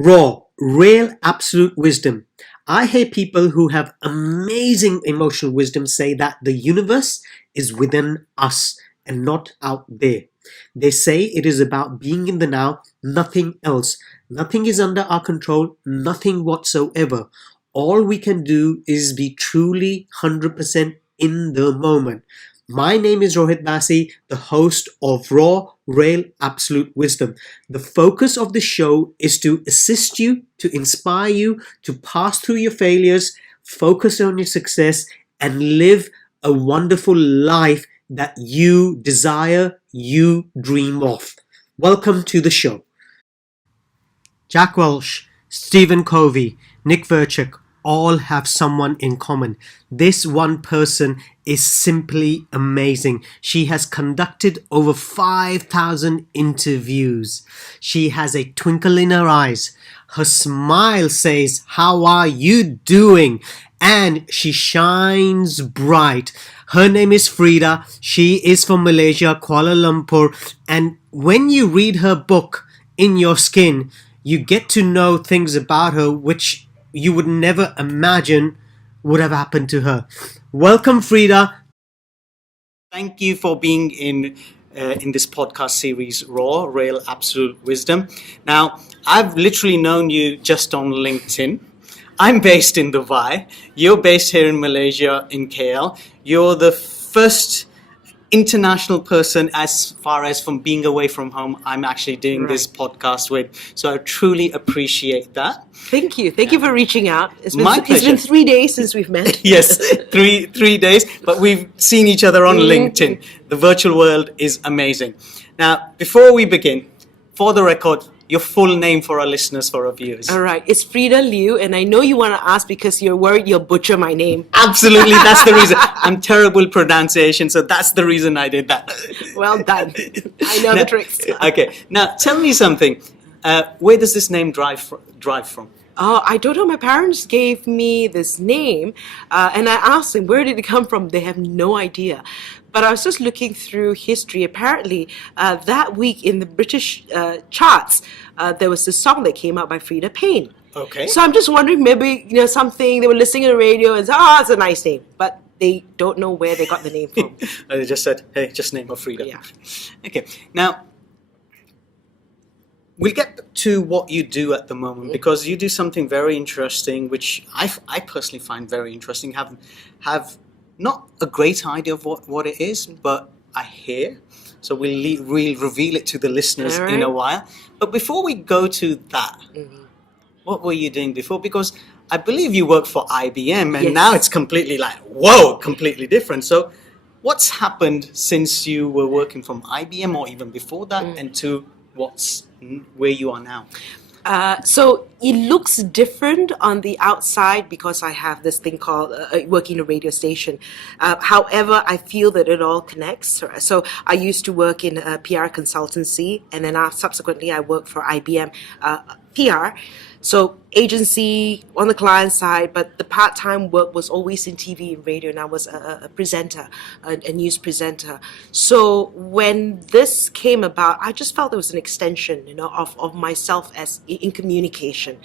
Raw, real, absolute wisdom. I hear people who have amazing emotional wisdom say that the universe is within us and not out there. They say it is about being in the now, nothing else. Nothing is under our control, nothing whatsoever. All we can do is be truly 100% in the moment. My name is Rohit Bassi, the host of Raw, Real, Absolute Wisdom. The focus of the show is to assist you, to inspire you, to pass through your failures, focus on your success, and live a wonderful life that you desire, you dream of. Welcome to the show. Jack Welch, Stephen Covey, Nick Vijucic all have someone in common. This one person is simply amazing. She has conducted over 5,000 interviews. She has a twinkle in her eyes. Her smile says, "How are you doing?" And she shines bright. Her name is Freda. She is from Malaysia, Kuala Lumpur. And when you read her book, In Your Skin, you get to know things about her which you would never imagine would have happened to her. Welcome, Freda. Thank you for being in this podcast series, Raw, Real, Absolute Wisdom. Now, I've literally known you just on LinkedIn. I'm based in Dubai. You're based here in Malaysia, in KL. You're the first international person as far as from being away from home I'm actually doing this podcast with. So I truly appreciate that. Thank you. Thank you for reaching out. It's pleasure. been 3 days since we've met. Yes, three days, but we've seen each other on LinkedIn. The virtual world is amazing. Now, before we begin, for the record, your full name for our listeners, for our viewers. All right. It's Freda Liu, and I know you want to ask because you're worried you'll butcher my name. Absolutely, that's the reason. I'm terrible at pronunciation, so that's the reason I did that. Well done. I know the tricks. Okay, now tell me something. Where does this name drive from? Oh, I don't know. My parents gave me this name, and I asked them, where did it come from? They have no idea. But I was just looking through history. Apparently, that week in the British charts, there was this song that came out by Freda Payne. Okay. So I'm just wondering, maybe something they were listening to the radio and said, "Oh, it's a nice name," but they don't know where they got the name from. They just said, "Hey, just name her Freda." Yeah. Okay. Now, we'll get to what you do at the moment because you do something very interesting, which I personally find very interesting. Have not a great idea of what it is, but I hear. So we'll reveal it to the listeners in a while. But before we go to that, what were you doing before? Because I believe you work for IBM, and now it's completely completely different. So what's happened since you were working from IBM or even before that and to where you are now? So it looks different on the outside because I have this thing called working in a radio station. However, I feel that it all connects. So I used to work in a PR consultancy, and then subsequently I worked for IBM PR. So agency on the client side, but the part-time work was always in TV and radio, and I was a presenter, a news presenter. So when this came about, I just felt it was an extension, of myself as in communication.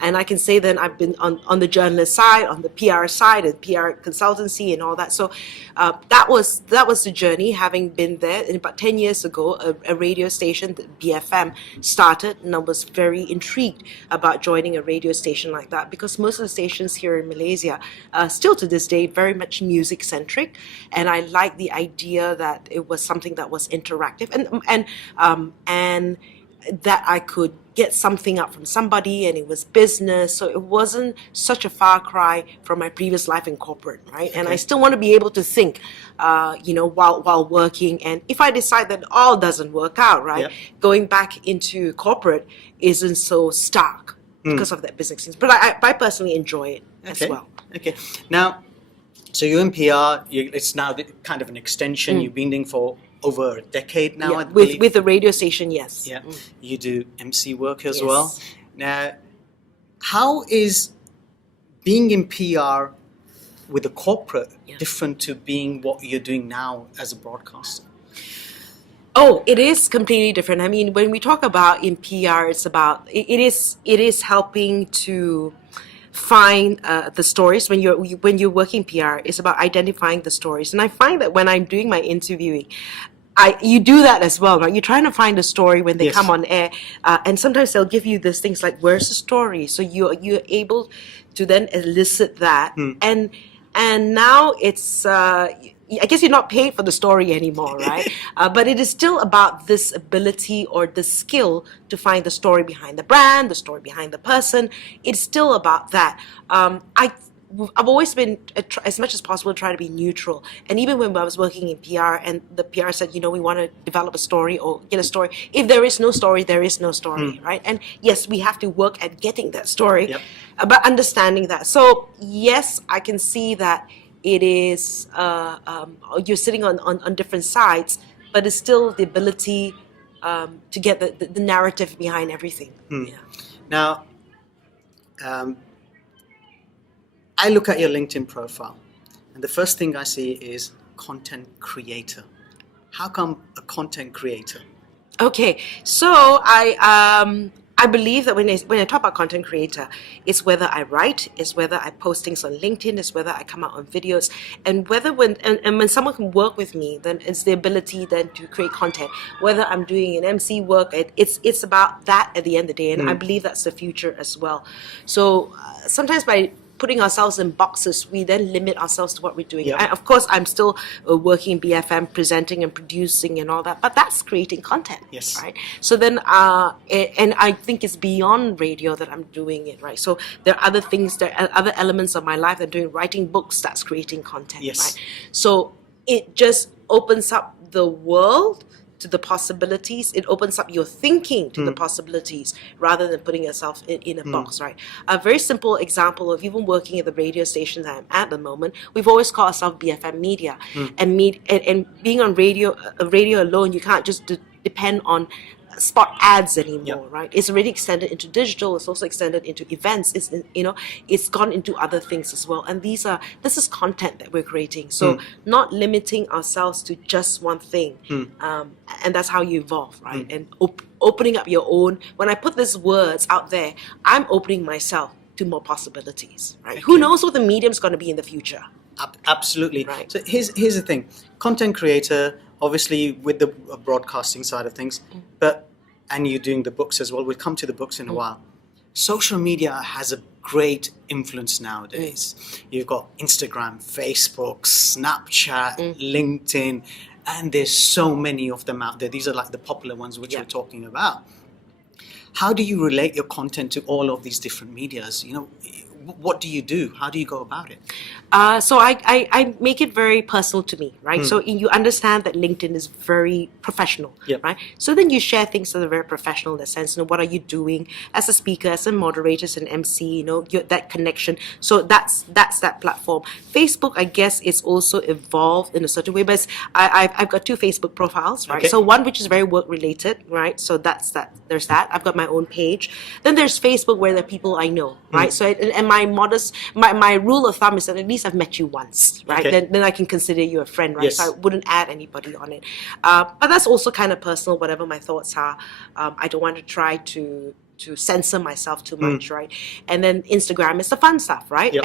And I can say that I've been on the journalist side, on the PR side, and PR consultancy and all that. So that was the journey, having been there. And about 10 years ago, a radio station, the BFM, started, and I was very intrigued about joining a radio station like that because most of the stations here in Malaysia still to this day very much music centric, and I like the idea that it was something that was interactive and that I could get something out from somebody, and it was business, so it wasn't such a far cry from my previous life in corporate, right? And I still want to be able to think while working, and if I decide that all doesn't work out, right, going back into corporate isn't so stark because of that business sense. But I personally enjoy it as well. Okay. Now, so you're in PR. It's now kind of an extension. You've been doing for over a decade now, I believe. With the radio station, yes. Yeah. You do MC work as well. Now, how is being in PR with a corporate different to being what you're doing now as a broadcaster? Oh, it is completely different. I mean, when we talk about in PR, it is helping to find the stories. When you're working PR, it's about identifying the stories. And I find that when I'm doing my interviewing, you do that as well, right? You're trying to find a story when they Yes. come on air, and sometimes they'll give you these things like, "Where's the story?" So you're able to then elicit that, and now it's. I guess you're not paid for the story anymore, right? But it is still about this ability or the skill to find the story behind the brand, the story behind the person. It's still about that. I've always been, as much as possible, try to be neutral. And even when I was working in PR and the PR said, we want to develop a story or get a story, if there is no story, there is no story, right? And yes, we have to work at getting that story, Yep. but understanding that. So yes, I can see that it is, you're sitting on different sides, but it's still the ability to get the narrative behind everything. Yeah. Now, I look at your LinkedIn profile, and the first thing I see is content creator. How come a content creator? Okay, so I believe that when I talk about content creator, it's whether I write, it's whether I post things on LinkedIn, it's whether I come out on videos, and whether when someone can work with me, then it's the ability then to create content. Whether I'm doing an MC work, it's about that at the end of the day, and I believe that's the future as well. So sometimes by putting ourselves in boxes, we then limit ourselves to what we're doing. Yeah. Of course, I'm still working in BFM, presenting and producing and all that, but that's creating content, Yes. right? So then, and I think it's beyond radio that I'm doing it, right? So there are other things, there are other elements of my life that I'm doing, writing books, that's creating content, Yes. right? So it just opens up the world to the possibilities. It opens up your thinking to the possibilities rather than putting yourself in a box, right? A very simple example of even working at the radio station that I'm at the moment, we've always called ourselves BFM Media. And being on radio alone, you can't just depend on spot ads anymore, Yep. right? It's already extended into digital. It's also extended into events. It's gone into other things as well. And this is content that we're creating. So not limiting ourselves to just one thing, and that's how you evolve, right? And opening up your own. When I put these words out there, I'm opening myself to more possibilities, right? Who knows what the medium's going to be in the future? Absolutely. Right. So here's the thing: content creator, obviously with the broadcasting side of things, and you're doing the books as well. We'll come to the books in a while. Social media has a great influence nowadays. You've got Instagram, Facebook, Snapchat, LinkedIn, and there's so many of them out there. These are like the popular ones which we're talking about. How do you relate your content to all of these different medias? What do you do? How do you go about it? So I make it very personal to me, right? So you understand that LinkedIn is very professional, Yep. right? So then you share things that are very professional in the sense, what are you doing as a speaker, as a moderator, as an MC, that connection. So that's that platform. Facebook, I guess, is also evolved in a certain way, but I've got two Facebook profiles, right? Okay. So one which is very work related, right? So that's that. There's that. I've got my own page. Then there's Facebook where there are people I know, right? So and my rule of thumb is that at least I've met you once, right? Okay. Then I can consider you a friend, right? Yes. So I wouldn't add anybody on it. But that's also kind of personal, whatever my thoughts are. I don't want to try to censor myself too much, right? And then Instagram is the fun stuff, right? Yep.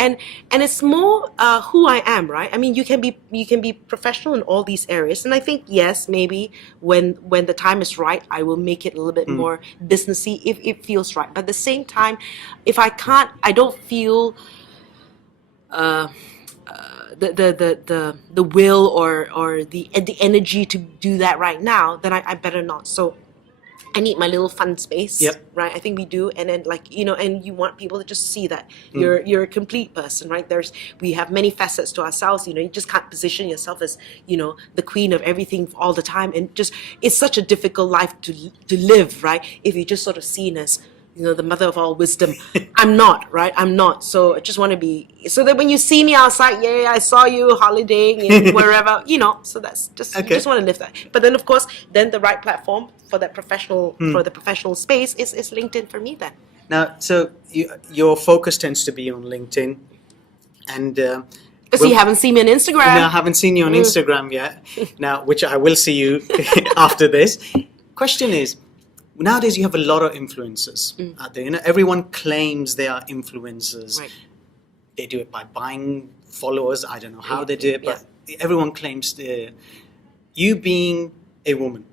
And it's more who I am, right? I mean, you can be professional in all these areas, and I think yes, maybe when the time is right, I will make it a little bit more businessy if it feels right. But at the same time, if I don't feel the will or the energy to do that right now, then I better not. So I need my little fun space, Yep. right? I think we do, and then and you want people to just see that you're a complete person, right? We have many facets to ourselves. You just can't position yourself as the queen of everything all the time, and just it's such a difficult life to live, right? If you're just sort of seen as the mother of all wisdom. I'm not, right? I'm not. So I just want to be, so that when you see me outside, yeah, I saw you holidaying in wherever, so that's just, Okay. you just want to live that. But then of course, then the right platform for that for the professional space is LinkedIn for me then. Now, so your focus tends to be on LinkedIn, and Because you haven't seen me on Instagram. No, I haven't seen you on Instagram yet. Now, which I will see you after this. Question is, nowadays you have a lot of influencers out there. You know, everyone claims they are influencers. Right. They do it by buying followers. I don't know how they do it, but everyone claims they're. You being a woman,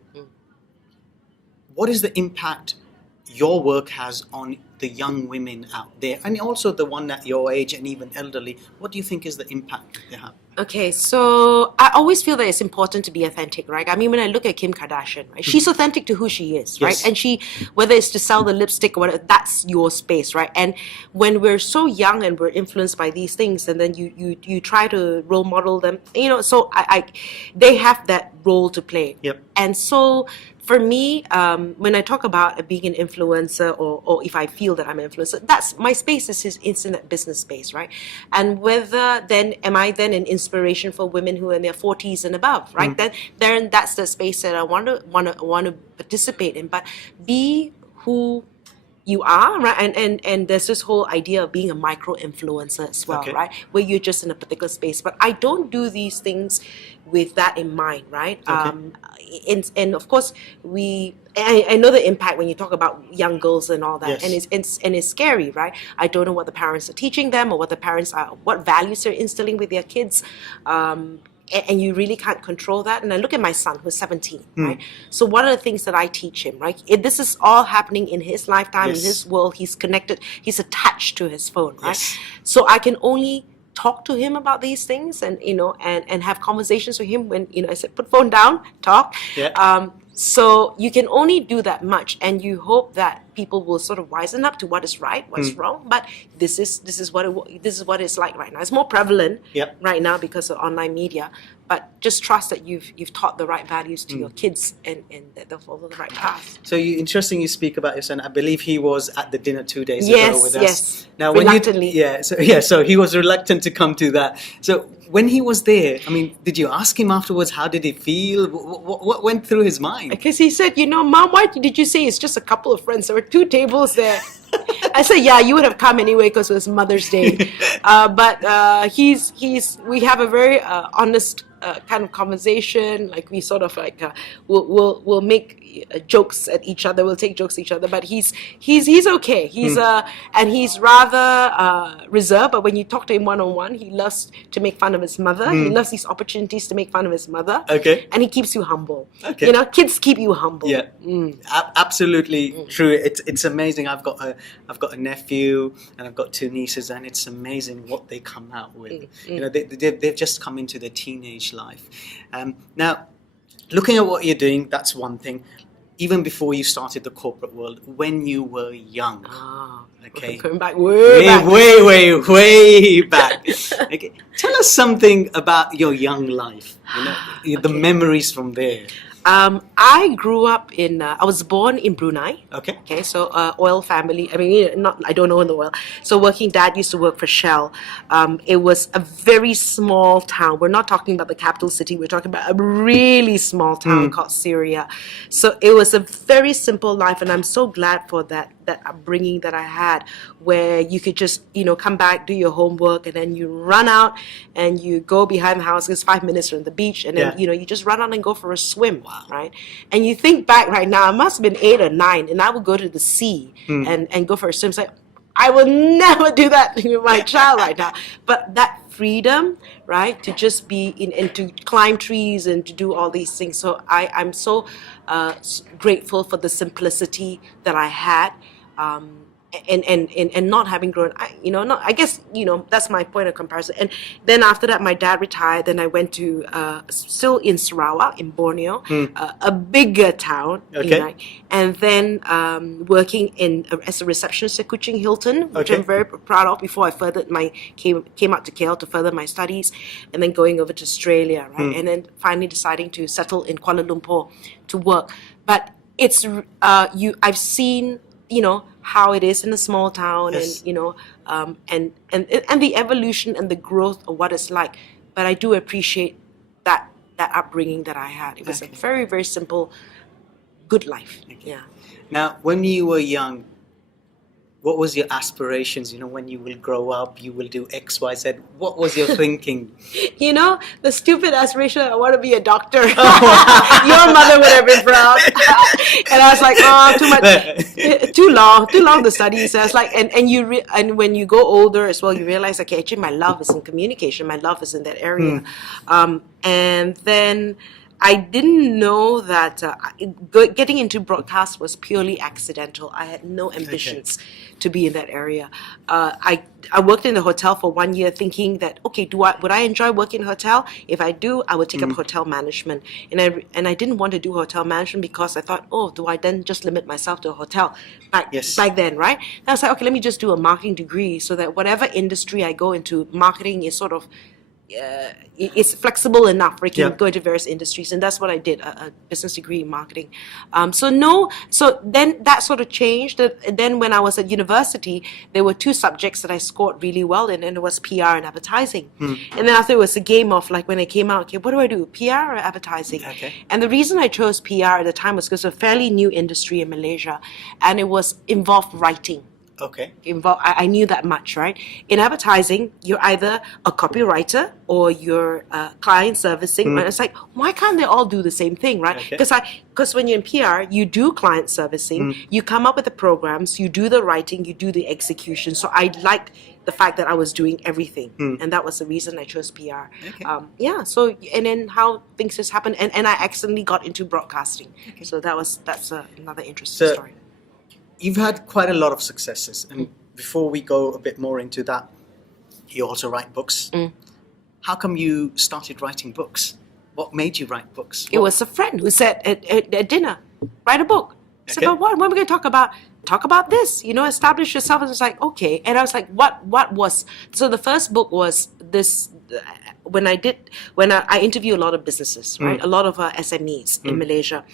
what is the impact your work has on the young women out there, and also the one at your age and even elderly? What do you think is the impact they have? Okay, so I always feel that it's important to be authentic, right? I mean, when I look at Kim Kardashian, right, she's authentic to who she is, right? Yes. And she, whether it's to sell the lipstick or whatever, that's your space, right? And when we're so young and we're influenced by these things, and then you try to role model them, you know, so they have that role to play. Yep. And so for me, when I talk about being an influencer, or if I feel that I'm an influencer, that's my space is his internet business space, right? And whether then am I then an inspiration for women who are in their 40s and above, right? Then that's the space that I want to participate in. But be who you are, right? And there's this whole idea of being a micro influencer as well, Okay. right? Where you're just in a particular space. But I don't do these things with that in mind, right? Okay. And of course, I know the impact when you talk about young girls and all that, Yes. and it's scary, right? I don't know what the parents are teaching them, or what values they're instilling with their kids. And you really can't control that. And I look at my son, who's 17, right? So one of the things that I teach him, right? This is all happening in his lifetime, Yes. in his world. He's connected. He's attached to his phone, right? Yes. So I can only talk to him about these things, and and have conversations with him when I said put phone down, talk. Yeah. So you can only do that much, and you hope that people will sort of wisen up to what is right, what's wrong. But this is what it's like right now. It's more prevalent Yep. right now because of online media. But just trust that you've taught the right values to your kids, and that they'll follow the right path. So interesting you speak about your son. I believe he was at the dinner 2 days Yes, ago with us. yes. Now, Reluctantly. so he was reluctant to come to that. So when he was there, I mean, did you ask him afterwards? How did he feel? What went through his mind? Because he said, Mom, why did you say it's just a couple of friends? There were 2 tables there. I said, yeah, you would have come anyway because it was Mother's Day. But we have a very honest kind of conversation. Like we sort of like we'll make jokes at each other. We'll take jokes at each other. But he's okay. And he's rather reserved. But when you talk to him one-on-one, he loves to make fun of his mother. He loves these opportunities to make fun of his mother. Okay. And he keeps you humble. Okay. Kids keep you humble. Yeah, absolutely true. It's amazing. I've got a nephew and I've got 2 nieces, and it's amazing what they come out with. They've just come into their teenage life. Now, looking at what you're doing, that's one thing. Even before you started the corporate world, when you were young, okay, Going back way back. way back. Okay, tell us something about your young life. The memories from there. I grew up I was born in Brunei. Okay. Okay, so oil family. I mean, I don't know in the oil. So dad used to work for Shell. It was a very small town. We're not talking about the capital city. We're talking about a really small town called Syria. So it was a very simple life, and I'm so glad for that upbringing that I had, where you could just come back, do your homework, and then you run out and you go behind the house. It's 5 minutes from the beach, and then you just run out and go for a swim. Right? And you think back right now, I must have been 8 or 9, and I would go to the sea and go for a swim. It's like, I will never do that with my child right now. But that freedom, right, to just be and to climb trees and to do all these things. So I'm so grateful for the simplicity that I had. And not having grown, I guess, that's my point of comparison. And then after that, my dad retired. Then I went to, still in Sarawak, in Borneo, a bigger town. Okay. And then working as a receptionist at Kuching Hilton, which Okay. I'm very proud of, before I came out to KL to further my studies, and then going over to Australia, right? And then finally deciding to settle in Kuala Lumpur to work. But it's, I've seen, how it is in a small town, Yes. and the evolution and the growth of what it's like. But I do appreciate that upbringing that I had. It was a very, very simple, good life. Yeah. Now, when you were young, what was your aspirations? When you will grow up, you will do X, Y, Z. What was your thinking? The stupid aspiration, I want to be a doctor. Your mother would have been proud. And I was like, oh, too much, too long the study. So I was like, and when you go older as well, you realize, okay, actually my love is in communication. My love is in that area. And then I didn't know that getting into broadcast was purely accidental. I had no ambitions to be in that area. I worked in the hotel for 1 year thinking that, okay, would I enjoy working in a hotel? If I do, I would take up hotel management. And I didn't want to do hotel management because I thought, oh, do I then just limit myself to a hotel? Back then, right? And I was like, okay, let me just do a marketing degree so that whatever industry I go into, marketing is sort of it's flexible enough where you can go into various industries, and that's what I did, a business degree in marketing. So then that sort of changed. Then when I was at university, there were two subjects that I scored really well in, and it was PR and advertising. And then after it was a game of like when I came out, okay, what do I do, PR or advertising? And the reason I chose PR at the time was because it was a fairly new industry in Malaysia, and it was involved writing. I knew that much, right? In advertising, you're either a copywriter or you're client servicing. And it's like, why can't they all do the same thing, right? Because when you're in PR, you do client servicing, you come up with the programs, you do the writing, you do the execution. So I liked the fact that I was doing everything, and that was the reason I chose PR. So and then how things just happened, and I accidentally got into broadcasting. So that's another interesting story. You've had quite a lot of successes, and before we go a bit more into that, you also write books. How come you started writing books? What made you write books? It was a friend who said at dinner, write a book. I said, but what are we going to talk about? Talk about this, establish yourself. And I was like, okay. And I was like, what was, so the first book was this, when I interview a lot of businesses, right? A lot of SMEs in Malaysia.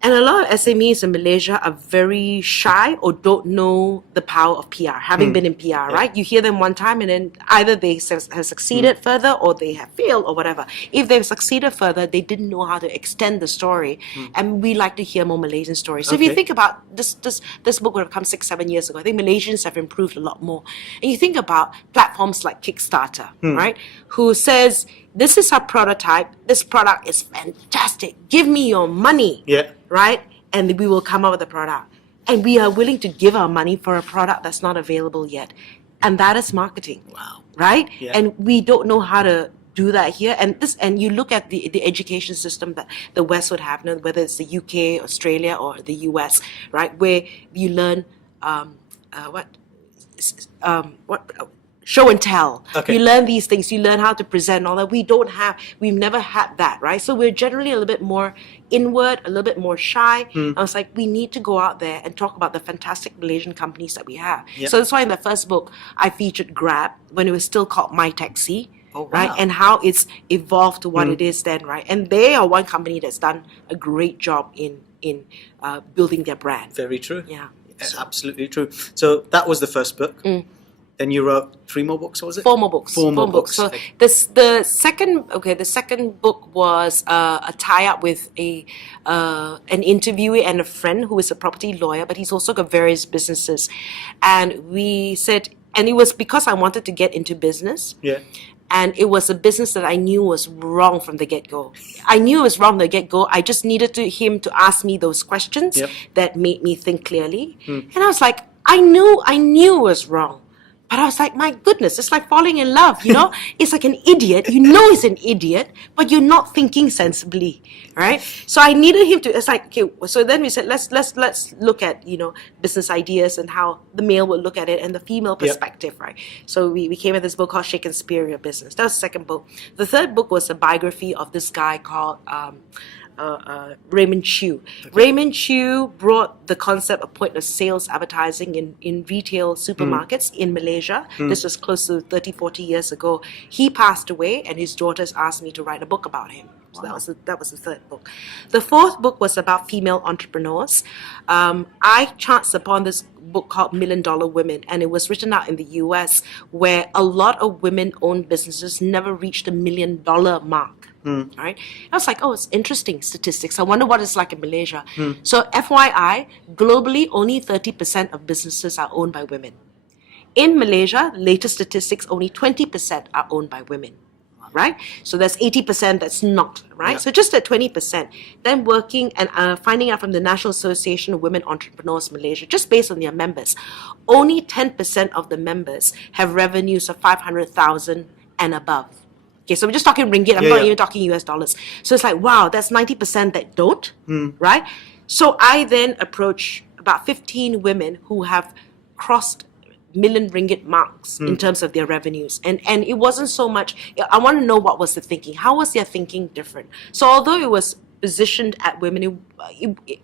And a lot of SMEs in Malaysia are very shy or don't know the power of PR, having been in PR, right? You hear them one time and then either they have succeeded further or they have failed or whatever. If they've succeeded further, they didn't know how to extend the story. And we like to hear more Malaysian stories. So if you think about this book would have come 6-7 years ago. I think Malaysians have improved a lot more. And you think about platforms like Kickstarter, right? Who says, this is our prototype. This product is fantastic. Give me your money. Right? And we will come up with a product. And we are willing to give our money for a product that's not available yet. And that is marketing. Wow. Right? And we don't know how to do that here. And you look at the education system that the West would have, whether it's the UK, Australia, or the US, right? Where you learn show and tell. You learn these things. You learn how to present all that. We've never had that, right? So we're generally a little bit more inward, a little bit more shy. I was like, we need to go out there and talk about the fantastic Malaysian companies that we have. So that's why in the first book, I featured Grab when it was still called My Taxi. Right, and how it's evolved to what it is then, right? And they are one company that's done a great job in building their brand. Very true. Yeah, absolutely true. So that was the first book. Then you wrote 3 more books, was it? 4 more books. 4 more books. So the second book was a tie-up with an interviewee and a friend who is a property lawyer, but he's also got various businesses. And we said, and it was because I wanted to get into business. And it was a business that I knew was wrong from the get-go. I knew it was wrong from the get-go. I just needed him to ask me those questions that made me think clearly. And I was like, I knew it was wrong. But I was like, my goodness, it's like falling in love, It's like an idiot. He's an idiot, but you're not thinking sensibly, right? So I needed him to, it's like, okay, so then we said, let's look at, business ideas and how the male would look at it and the female perspective, right? So we came at this book called Shake and Spear Your Business. That was the second book. The third book was a biography of this guy called Raymond Chew. Raymond Chew brought the concept of point of sales advertising in retail supermarkets in Malaysia. This was close to 30-40 years ago. He passed away and his daughters asked me to write a book about him. So that was the third book. The fourth book was about female entrepreneurs. I chanced upon this book called $1 Million Women, and it was written out in the US where a lot of women-owned businesses never reached the $1 million mark. Right? I was like, oh, it's interesting statistics. I wonder what it's like in Malaysia. So FYI, globally, only 30% of businesses are owned by women. In Malaysia, latest statistics, only 20% are owned by women. Right? So that's 80% that's not, right? Yeah. So just at 20%. Then working and finding out from the National Association of Women Entrepreneurs Malaysia, just based on their members, only 10% of the members have revenues of 500,000 and above. Okay, so we're just talking ringgit, I'm not even talking US dollars. So it's like, wow, that's 90% that don't, right? So I then approach about 15 women who have crossed million ringgit marks in terms of their revenues. And it wasn't so much, I want to know what was the thinking. How was their thinking different? So although it was positioned at women,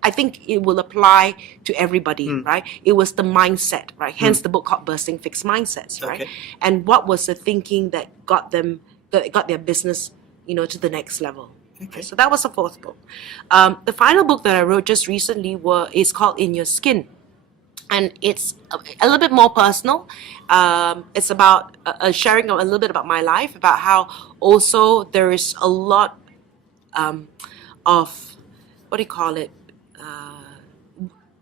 I think it will apply to everybody, right? It was the mindset, right? Hence the book called Bursting Fixed Mindsets, right? Okay. And what was the thinking that got them, that got their business, to the next level. Okay, so that was the fourth book. The final book that I wrote just recently is called In Your Skin. And it's a little bit more personal. It's about sharing a little bit about my life, about how also there is a lot of, what do you call it,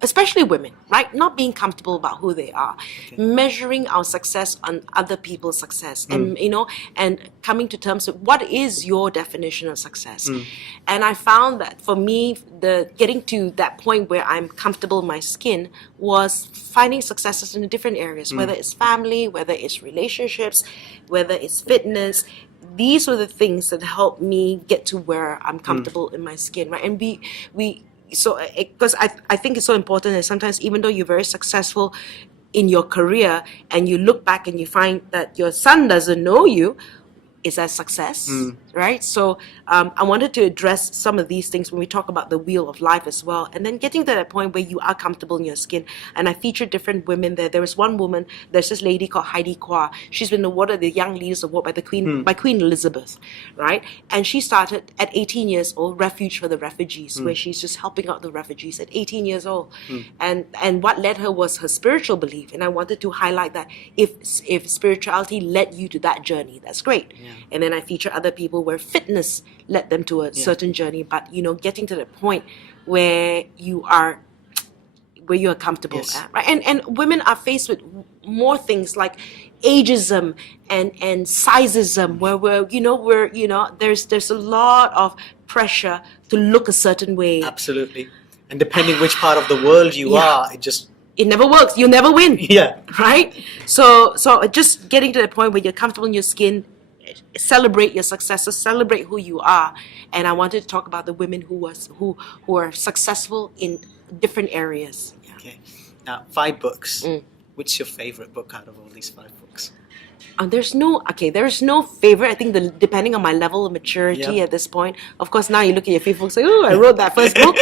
especially women, right? Not being comfortable about who they are, measuring our success on other people's success, and and coming to terms with what is your definition of success. And I found that for me, the getting to that point where I'm comfortable in my skin was finding successes in different areas, whether it's family, whether it's relationships, whether it's fitness. These are the things that help me get to where I'm comfortable in my skin, right? And so because I think it's so important that sometimes even though you're very successful in your career and you look back and you find that your son doesn't know you, is that success, right? So I wanted to address some of these things when we talk about the wheel of life as well, and then getting to that point where you are comfortable in your skin. And I featured different women there. There was one woman, there's this lady called Heidi Kwa. She's been awarded the Young Leaders Award by the Queen, by Queen Elizabeth, right? And she started at 18 years old, Refuge for the Refugees, where she's just helping out the refugees at 18 years old. And what led her was her spiritual belief. And I wanted to highlight that if spirituality led you to that journey, that's great. And then I feature other people where fitness led them to a certain journey, but getting to the point where you are comfortable at, right? And women are faced with more things like ageism and sizeism, where there's a lot of pressure to look a certain way. Absolutely. And depending which part of the world you are, it never works. You'll never win. Yeah. Right? So just getting to the point where you're comfortable in your skin, celebrate your successes, celebrate who you are. And I wanted to talk about the women who are successful in different areas. Okay. Now, 5 books. Which is your favorite book out of all these 5 books? There's no favorite. I think depending on my level of maturity at this point. Of course, now you look at your Facebook and say, "Oh, I wrote that first book,"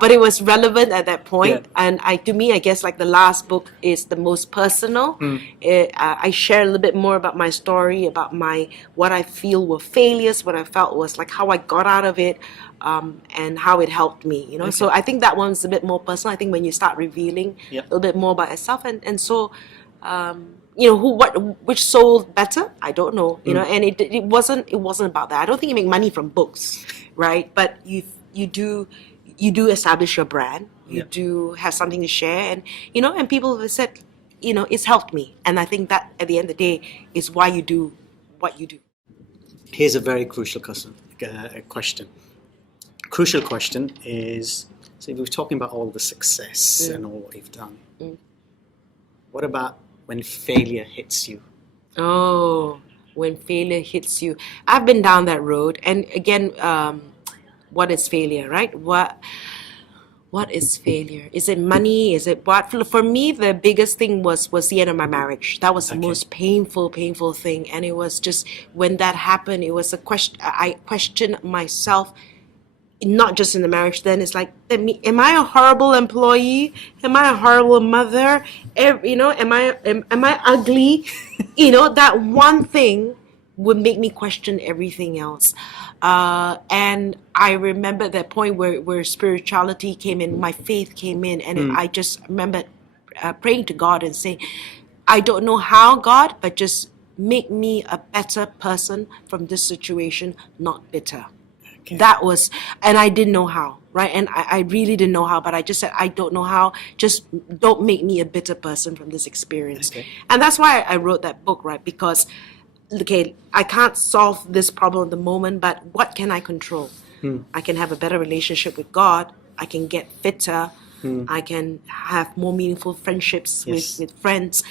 but it was relevant at that point. And to me, I guess like the last book is the most personal. I share a little bit more about my story, about what I feel were failures, what I felt was like how I got out of it, and how it helped me. So I think that one's a bit more personal. I think when you start revealing a little bit more about yourself, and so. Which sold better? I don't know. And it wasn't about that. I don't think you make money from books, right? But you do establish your brand. You do have something to share, and people have said, it's helped me. And I think that at the end of the day is why you do what you do. Here's a very crucial question. Crucial question is: so we're talking about all the success and all what you've done. What about when failure hits you? Oh, when failure hits you. I've been down that road. And again, what is failure, right? What is failure? Is it money? Is it what? For me, the biggest thing was the end of my marriage. That was the most painful thing. And it was just, when that happened, it was a question. I questioned myself, not just in the marriage. Then it's like, am I a horrible employee? Am I a horrible mother? Am I ugly? That one thing would make me question everything else. And I remember that point where spirituality came in, my faith came in, and I just remember praying to God and saying, I don't know how, God, but just make me a better person from this situation, not bitter. Okay. That was, and I didn't know how, right? And I really didn't know how, but I just said, I don't know how. Just don't make me a bitter person from this experience. Okay. And that's why I wrote that book, right? Because, okay, I can't solve this problem at the moment, but what can I control? I can have a better relationship with God. I can get fitter. I can have more meaningful friendships Yes. with friends.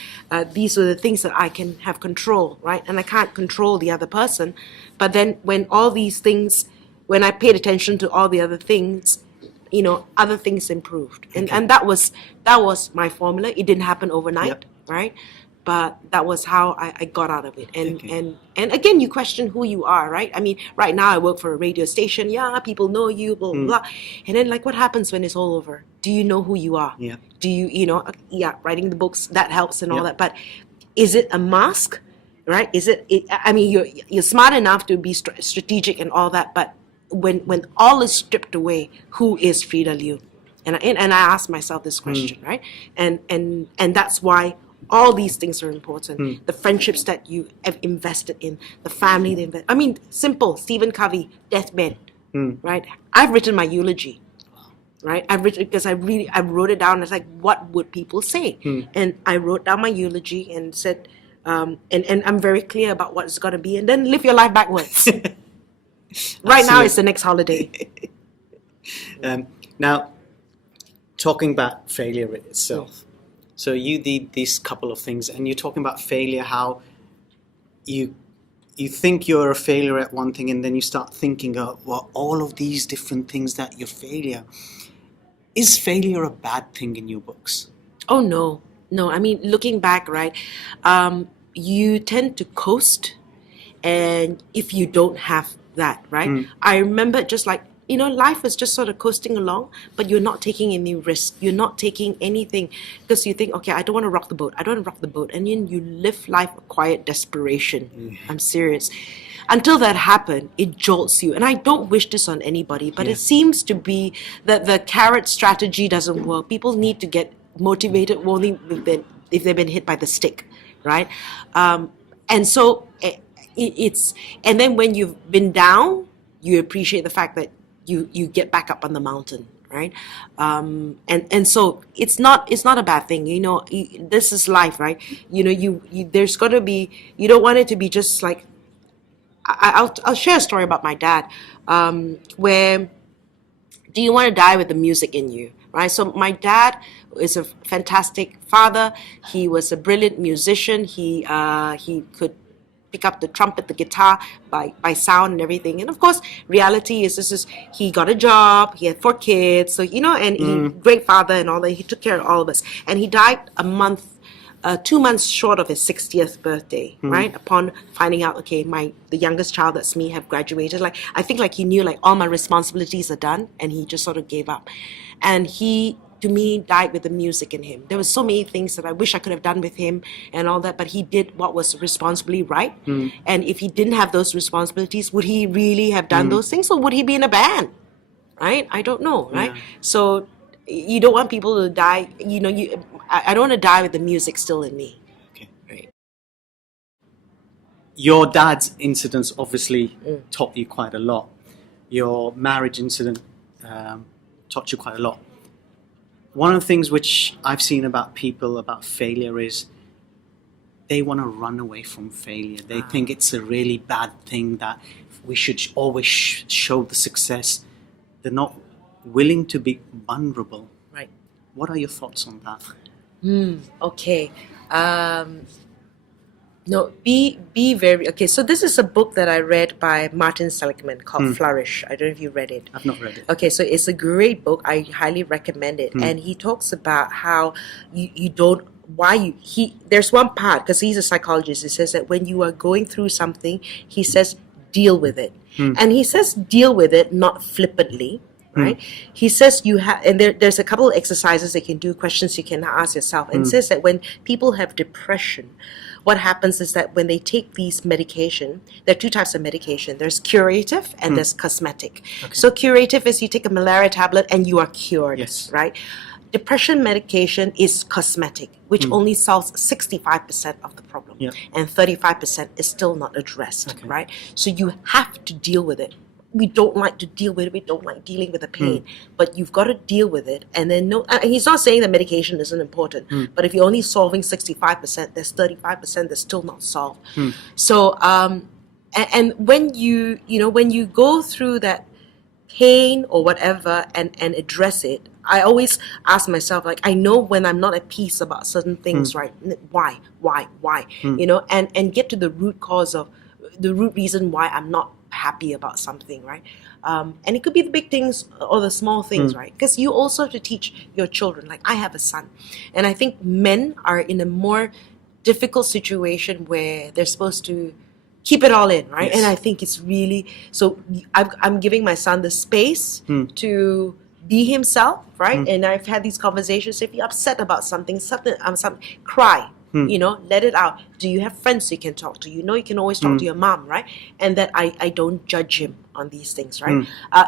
These are the things that I can have control, right? And I can't control the other person. But then when all these things, when I paid attention to all the other things, other things improved. And that was my formula. It didn't happen overnight, Yep. right? But that was how I got out of it. Okay. And again, you question who you are, right? I mean, right now I work for a radio station. Yeah, people know you, blah, blah, blah. And then, like, what happens when it's all over? Do you know who you are? Yeah. Do you, writing the books, that helps and all Yep. that. But is it a mask, right? I mean, you're smart enough to be strategic and all that, but when all is stripped away, who is Freda Liu? And I ask myself this question, right? And that's why all these things are important. The friendships that you have invested in, the family they invest. I mean, simple. Stephen Covey, deathbed, right? I've written my eulogy, right? I've written because I wrote it down. It's like, what would people say? And I wrote down my eulogy and said, and I'm very clear about what it's going to be. And then live your life backwards. Right now, it's the next holiday. Now, talking about failure itself. So you did these couple of things, and you're talking about failure, how you think you're a failure at one thing, and then you start thinking, well, all of these different things that you're failure. Is failure a bad thing in your books? Oh, no. I mean, looking back, right, you tend to coast, and if you don't have that, right? I remember just like, life is just sort of coasting along, but you're not taking any risk. You're not taking anything because you think, okay, I don't want to rock the boat. And then you live life of quiet desperation. I'm serious. Until that happened, it jolts you. And I don't wish this on anybody, but it seems to be that the carrot strategy doesn't work. People need to get motivated only if they've been hit by the stick, right? And so and then when you've been down, you appreciate the fact that you get back up on the mountain, right? And so it's not a bad thing. This is life, right? There's got to be, you don't want it to be just like, I'll share a story about my dad, where do you want to die with the music in you, right? So my dad is a fantastic father. He was a brilliant musician. He could pick up the trumpet, the guitar by sound and everything. And of course, reality is he got a job, he had 4 kids, so and he great father and all that. He took care of all of us, and he died 2 months short of his 60th birthday, right? Upon finding out, okay, the youngest child, that's me, have graduated. Like, I think like he knew like all my responsibilities are done, and he just sort of gave up. And he, to me, died with the music in him. There were so many things that I wish I could have done with him and all that, but he did what was responsibly right. And if he didn't have those responsibilities, would he really have done those things, or would he be in a band, right? I don't know, right? Yeah. So you don't want people to die. I don't want to die with the music still in me. Okay. Right. Your dad's incidents obviously taught you quite a lot. Your marriage incident taught you quite a lot. One of the things which I've seen about people about failure is they want to run away from failure. They think it's a really bad thing, that we should always show the success. They're not willing to be vulnerable. Right. What are your thoughts on that? Okay. No, be very, okay. So this is a book that I read by Martin Seligman called Flourish. I don't know if you read it. I've not read it. Okay, so it's a great book. I highly recommend it. And he talks about how you don't, there's one part, because he's a psychologist, he says that when you are going through something, he says, deal with it. And he says, deal with it, not flippantly. Right? He says you have, and there's a couple of exercises you can do, questions you can ask yourself, and says that when people have depression, what happens is that when they take these medication, there are 2 types of medication. There's curative and there's cosmetic. Okay. So curative is you take a malaria tablet and you are cured, Yes. right? depression medication is cosmetic, which only solves 65% of the problem, and 35% is still not addressed, right? So you have to deal with it. We don't like to deal with it. We don't like dealing with the pain, but you've got to deal with it. And then he's not saying that medication isn't important, but if you're only solving 65%, there's 35% that's still not solved. So, and when you go through that pain or whatever and address it, I always ask myself, like, I know when I'm not at peace about certain things, right? Why? And get to the root cause of the root reason why I'm not happy about something, right? And it could be the big things or the small things, right? Because you also have to teach your children. Like, I have a son, and I think men are in a more difficult situation where they're supposed to keep it all in, right? And I think it's really, so I'm giving my son the space to be himself, right? And I've had these conversations. If you're upset about something, cry. Let it out. Do you have friends you can talk to? You can always talk to your mom, right? And that I don't judge him on these things, right?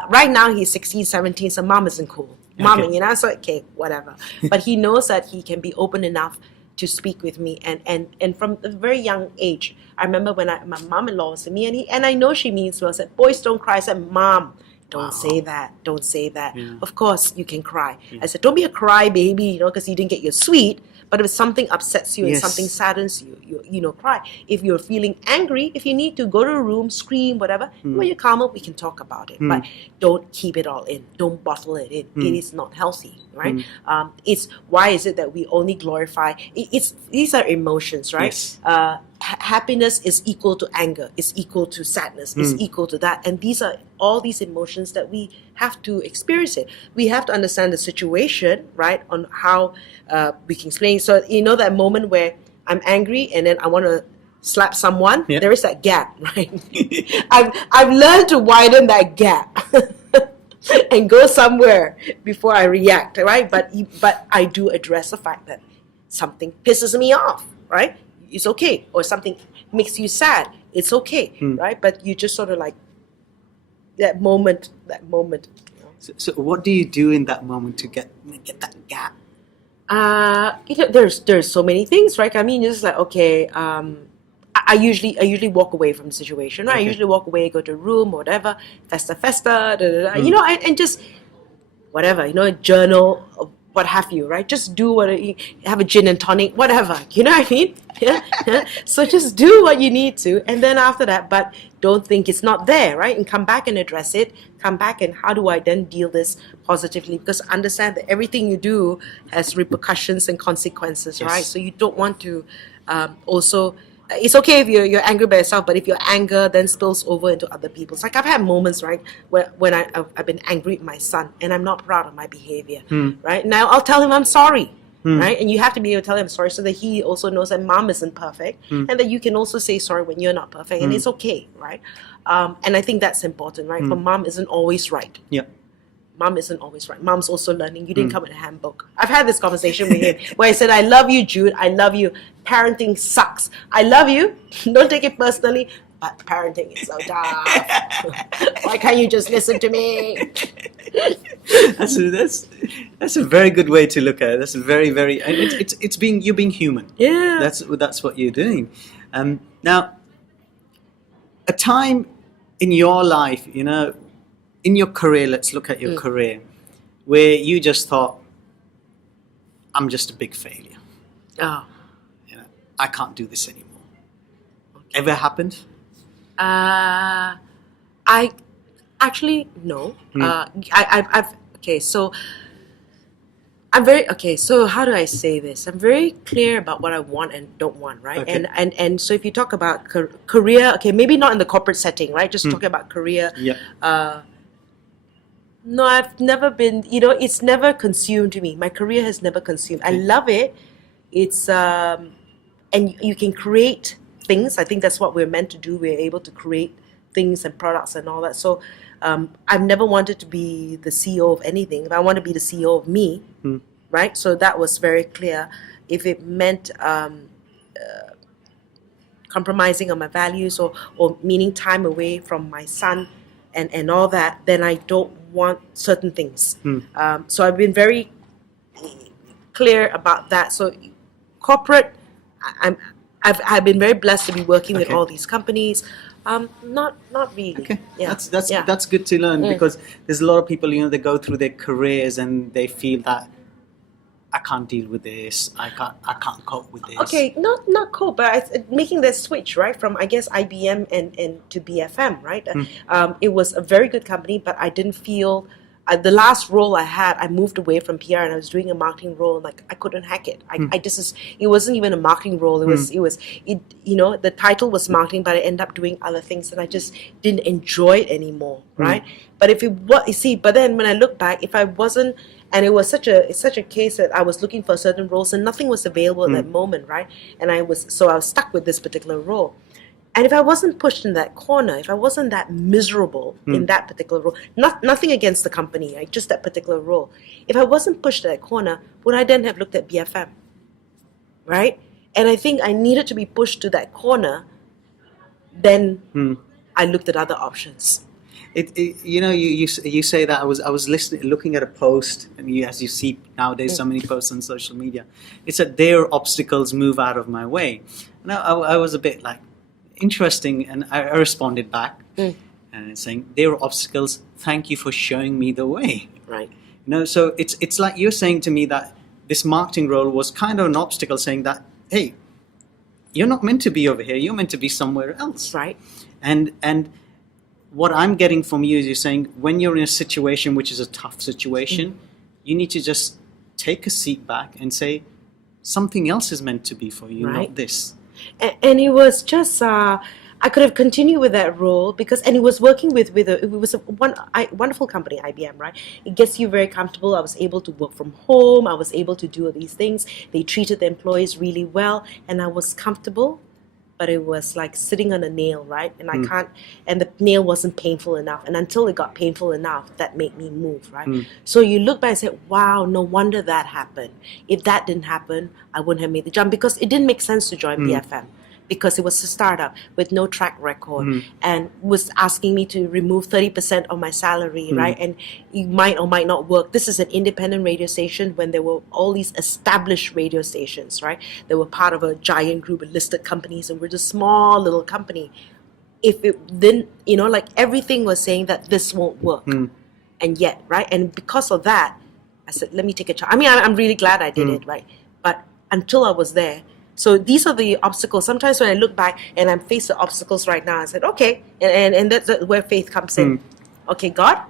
Right now he's 16, 17, so mom isn't cool. Mom, so okay, whatever. But he knows that he can be open enough to speak with me, and from a very young age, I remember when my mom-in-law was with me, and I know she means well. I said, "Boys don't cry." I said, "Mom, don't say that. Don't say that." Of course, you can cry. I said, "Don't be a cry baby, because you didn't get your sweet." But if something upsets you and something saddens you, cry. If you're feeling angry, if you need to go to a room, scream, whatever, when you're calmer, we can talk about it. But don't keep it all in. Don't bottle it in. It is not healthy, right? It's why is it that we only glorify? These are emotions, right? Yes. Happiness is equal to anger, is equal to sadness, is equal to that. And these are all these emotions that we have to experience it. We have to understand the situation, right, on how we can explain. So, that moment where I'm angry and then I want to slap someone, there is that gap, right? I've learned to widen that gap and go somewhere before I react, right? But I do address the fact that something pisses me off, right? It's okay. Or something makes you sad. It's okay, right? But you just sort of like that moment. So what do you do in that moment to get that gap? There's so many things, right? I mean, it's like, okay, I usually walk away from the situation, right? I usually walk away, go to a room or whatever, festa, da, da, da, and just whatever, journal, what have you, right? Just do have a gin and tonic, whatever, you know what I mean? Yeah. So just do what you need to, and then after that, but don't think it's not there, right? And come back and address it. Come back and how do I then deal this positively? Because understand that everything you do has repercussions and consequences, right? So you don't want to also. It's okay if you're angry by yourself, but if your anger then spills over into other people's. Like I've had moments, right, when I've been angry at my son and I'm not proud of my behavior, right? Now I'll tell him I'm sorry, right? And you have to be able to tell him sorry so that he also knows that mom isn't perfect and that you can also say sorry when you're not perfect and it's okay, right? And I think that's important, right? For mom isn't always right. Yeah. Mom isn't always right. Mom's also learning. You didn't come with a handbook. I've had this conversation with him where I said, I love you, Jude. I love you. Parenting sucks. I love you. Don't take it personally, but parenting is so tough. Why can't you just listen to me? That's a very good way to look at it. That's a very, very, it's you're being human. Yeah. That's what you're doing. Now, a time in your life, in your career, let's look at your career, where you just thought, I'm just a big failure. Oh. I can't do this anymore. Okay. Ever happened? I actually, no. So I'm very, so how do I say this? I'm very clear about what I want and don't want, right? Okay. And so if you talk about career, maybe not in the corporate setting, right? Just talking about career. Yeah. No, I've never been, it's never consumed me. My career has never consumed. I love it. It's, and you can create things. I think that's what we're meant to do. We're able to create things and products and all that. So I've never wanted to be the CEO of anything. I want to be the CEO of me, right? So that was very clear. If it meant compromising on my values or meaning time away from my son and all that, then I don't want certain things. So I've been very clear about that. So corporate, I've been very blessed to be working with Okay. all these companies. Not really. Okay, Yeah. that's good to learn, because there's a lot of people, they go through their careers and they feel that I can't deal with this, I can't cope with this. Okay, not cool, but it's making that switch, right, from I guess IBM and to BFM, right? It was a very good company, but I didn't feel the last role I had, I moved away from PR and I was doing a marketing role, and like I couldn't hack it. It wasn't even a marketing role. The title was marketing, but I ended up doing other things, and I just didn't enjoy it anymore, right? But if it was, you see, but then when I look back, if I wasn't, and it was such a case that I was looking for certain roles and nothing was available at that moment, right? And I was stuck with this particular role. And if I wasn't pushed in that corner, if I wasn't that miserable in that particular role, nothing against the company, right? Just that particular role. If I wasn't pushed to that corner, would I then have looked at BFM, right? And I think I needed to be pushed to that corner. Then I looked at other options. You say that I was looking at a post, and as you see nowadays, so many posts on social media. It's that their obstacles move out of my way, and I was a bit like, interesting, and I responded back and saying, there are obstacles, thank you for showing me the way. Right. So it's like you're saying to me that this marketing role was kind of an obstacle, saying that, hey, you're not meant to be over here, you're meant to be somewhere else. Right. And what I'm getting from you is you're saying, when you're in a situation which is a tough situation, you need to just take a seat back and say, something else is meant to be for you, not this. And it was just I could have continued with that role and it was working with it was a wonderful company, IBM, right? It gets you very comfortable. I was able to work from home. I was able to do all these things. They treated the employees really well, and I was comfortable. But it was like sitting on a nail, right? And and the nail wasn't painful enough. And until it got painful enough, that made me move, right? So you look back and say, wow, no wonder that happened. If that didn't happen, I wouldn't have made the jump, because it didn't make sense to join BFM. Because it was a startup with no track record and was asking me to remove 30% of my salary, right? And it might or might not work. This is an independent radio station when there were all these established radio stations, right? They were part of a giant group of listed companies, and we're just a small little company. If it didn't, like everything was saying that this won't work. And yet, right? And because of that, I said, let me take a chance. I mean, I'm really glad I did it, right? But until I was there, so these are the obstacles. Sometimes when I look back and I'm faced with obstacles right now, I said, okay, and that's where faith comes in. Okay, God,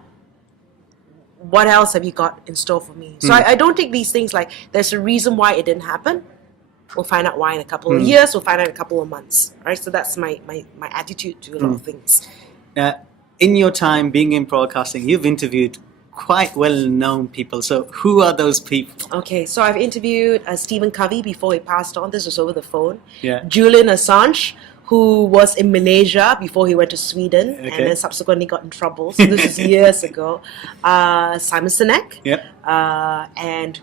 what else have you got in store for me? So I don't take these things like there's a reason why it didn't happen. We'll find out why in a couple of years. We'll find out in a couple of months. Right? So that's my attitude to a lot of things. In your time being in broadcasting, you've interviewed quite well-known people. So who are those people? Okay, so I've interviewed Stephen Covey before he passed on. This was over the phone. Yeah. Julian Assange, who was in Malaysia before he went to Sweden and then subsequently got in trouble. So this was years ago. Simon Sinek. Yep. And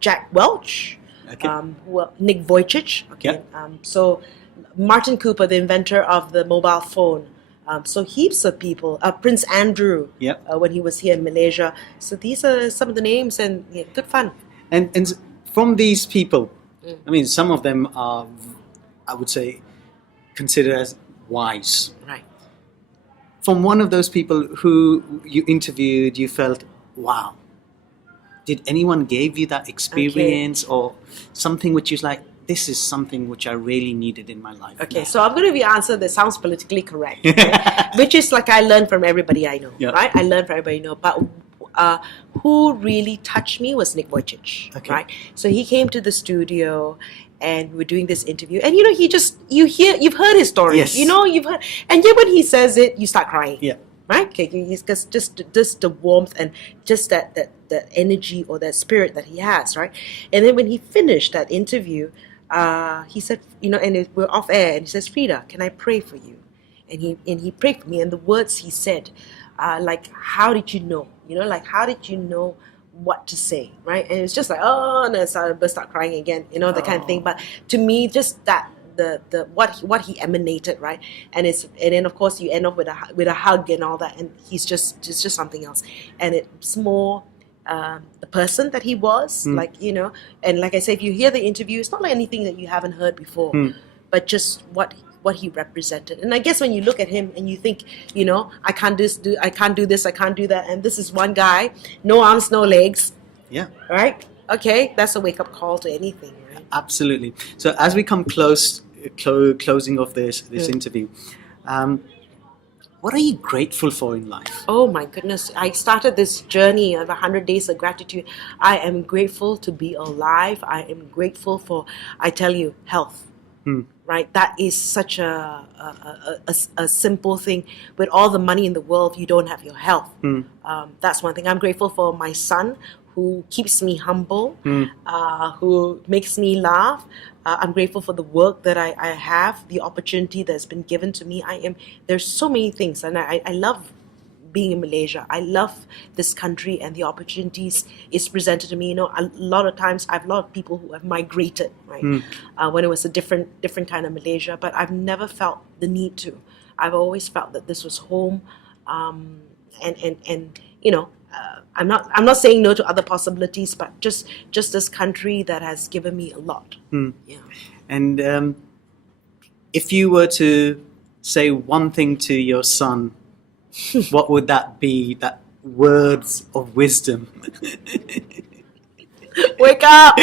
Jack Welch. Okay. Nick Vijucic. Okay. Yep. So Martin Cooper, the inventor of the mobile phone. So heaps of people. Prince Andrew, when he was here in Malaysia. So these are some of the names, and good fun. And from these people, I mean, some of them are, I would say, considered as wise. Right. From one of those people who you interviewed, you felt, wow. Did anyone give you that experience or something which is like, this is something which I really needed in my life? Okay, so I'm going to be answer that sounds politically correct, right? Which is like I learned from everybody I know, right? I learned from everybody I know. But who really touched me was Nick Vijucic, right? So he came to the studio and we're doing this interview, and you've heard his story, you've heard, and yet when he says it, you start crying, right? Okay, he's just the warmth and just that energy or that spirit that he has, right? And then when he finished that interview, he said, and we're off air, and he says, Freda, can I pray for you? And he prayed for me, and the words he said, like, how did you know? Like, how did you know what to say, right? And it's just like, oh, and then I burst out crying again, that kind of thing. But to me, just that the what he emanated, right? And then of course you end up with a hug and all that, and he's just something else. And it's more the person that he was, like, you know, and like I said, if you hear the interview, it's not like anything that you haven't heard before, but just what he represented. And I guess when you look at him and you think, you know, I can't do this, I can't do that, and this is one guy, no arms, no legs, right? Okay, that's a wake-up call to anything, right? Absolutely. So as we come closing of this interview, what are you grateful for in life? Oh my goodness, I started this journey of 100 days of gratitude. I am grateful to be alive. I am grateful for, I tell you, health. Right? That is such a simple thing. With all the money in the world, if you don't have your health. That's one thing. I'm grateful for my son, who keeps me humble, who makes me laugh. I'm grateful for the work that I have, the opportunity that's been given to me. There's so many things, and I love being in Malaysia. I love this country and the opportunities it's presented to me. You know, a lot of times I have a lot of people who have migrated, right? When it was a different kind of Malaysia, but I've never felt the need to. I've always felt that this was home, and you know, I'm not saying no to other possibilities, but just this country that has given me a lot. Yeah. And if you were to say one thing to your son, what would that be? That words of wisdom. Wake up!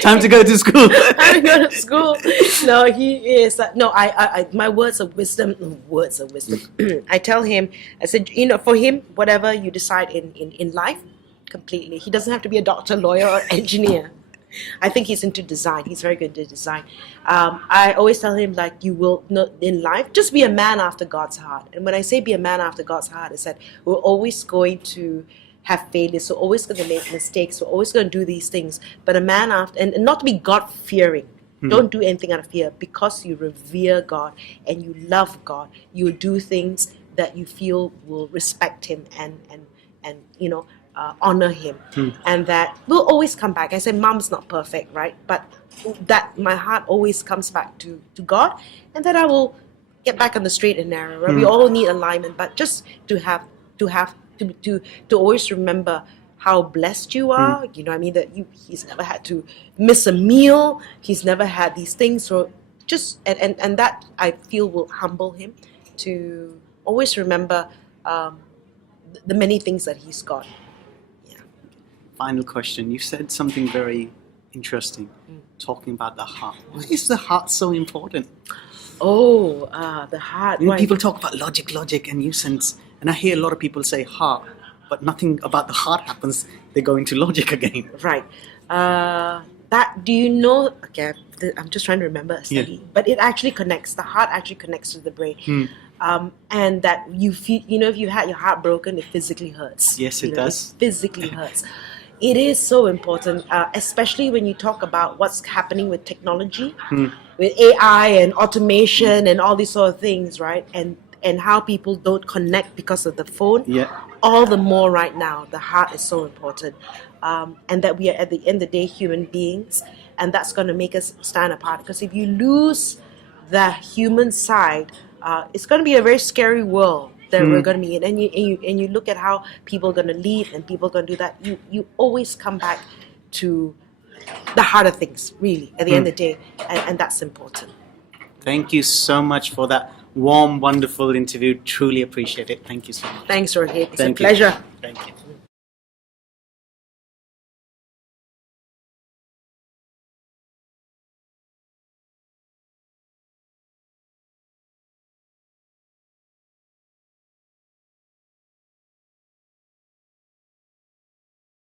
Time to go to school. Time to go to school. No, he is. No, I my words of wisdom. I tell him. I said, you know, for him, whatever you decide in life, completely. He doesn't have to be a doctor, lawyer, or engineer. I think he's into design. He's very good at design. I always tell him, like, you will not in life, just be a man after God's heart. And when I say be a man after God's heart, I said we're always going to have failures. We're always going to make mistakes. We're always going to do these things. But a man after, and not to be God-fearing. Don't do anything out of fear, because you revere God and you love God. You do things that you feel will respect Him and you know, honor Him, and that will always come back. I said, Mom's not perfect, right? But that my heart always comes back to God, and that I will get back on the straight and narrow. Right? We all need alignment, but just to always remember how blessed you are. You know, I mean, that he's never had to miss a meal. He's never had these things. So just and that I feel will humble him to always remember the many things that he's got. Final question. You said something very interesting, talking about the heart. Why is the heart so important? Oh, the heart. You know, people talk about logic, and nuisance, and I hear a lot of people say heart, but nothing about the heart happens. They go into logic again. Right. That, do you know? Okay, I'm just trying to remember a study, but it actually connects. The heart actually connects to the brain. And that you feel, you know, if you had your heart broken, it physically hurts. Yes, it does. It physically hurts. It is so important, especially when you talk about what's happening with technology, with AI and automation and all these sort of things, right? And how people don't connect because of the phone. Yeah. All the more right now, the heart is so important. And that we are, at the end of the day, human beings, and that's going to make us stand apart. Because if you lose the human side, it's going to be a very scary world that we're going to be in. And you look at how people are going to lead and people are going to do that. You always come back to the heart of things, really, at the end of the day. And that's important. Thank you so much for that warm, wonderful interview. Truly appreciate it. Thank you so much. Thanks, Rohit. It's Thank a you. pleasure. Thank you.